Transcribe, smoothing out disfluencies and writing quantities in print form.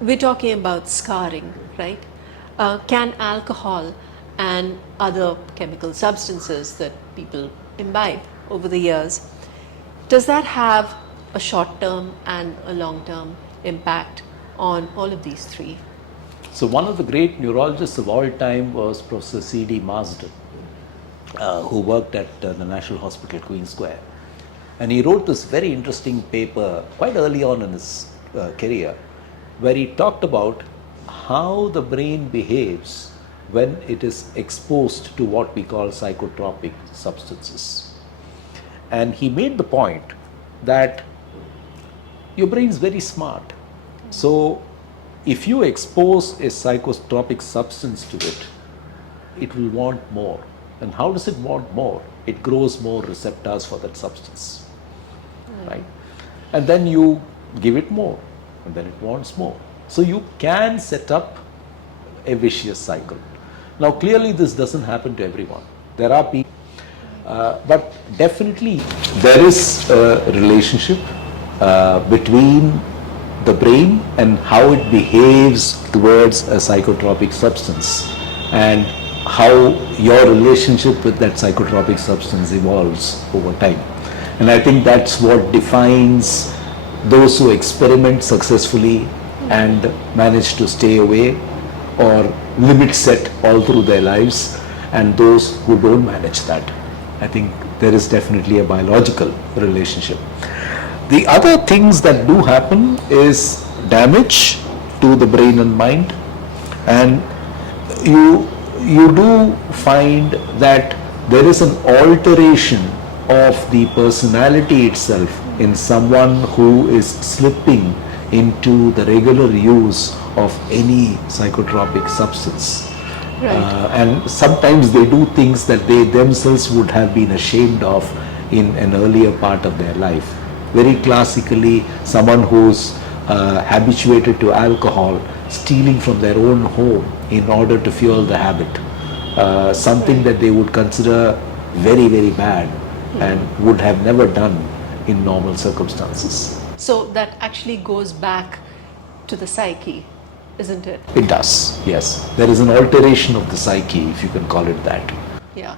we're talking about scarring, right? Can alcohol and other chemical substances that people imbibe over the years, does that have a short-term and a long-term impact on all of these three? So one of the great neurologists of all time was Professor C.D. Marsden, who worked at the National Hospital, Queen Square. And he wrote this very interesting paper quite early on in his career, where he talked about how the brain behaves when it is exposed to what we call psychotropic substances. And he made the point that your brain is very smart. So if you expose a psychotropic substance to it, it will want more. And how does it want more? It grows more receptors for that substance, right? And then you give it more, and then it wants more. So you can set up a vicious cycle. Now clearly this doesn't happen to everyone. There are people, but definitely there is a relationship between the brain and how it behaves towards a psychotropic substance and how your relationship with that psychotropic substance evolves over time. And I think that's what defines those who experiment successfully and manage to stay away or limit set all through their lives, and those who don't manage that. I think there is definitely a biological relationship. The other things that do happen is damage to the brain and mind, and you do find that there is an alteration of the personality itself in someone who is slipping into the regular use of any psychotropic substance. Right. And sometimes they do things that they themselves would have been ashamed of in an earlier part of their life. Very classically, someone who's habituated to alcohol, stealing from their own home in order to fuel the habit. Something that they would consider very, very bad and would have never done in normal circumstances. So that actually goes back to the psyche, isn't it? It does, yes. There is an alteration of the psyche, if you can call it that. Yeah.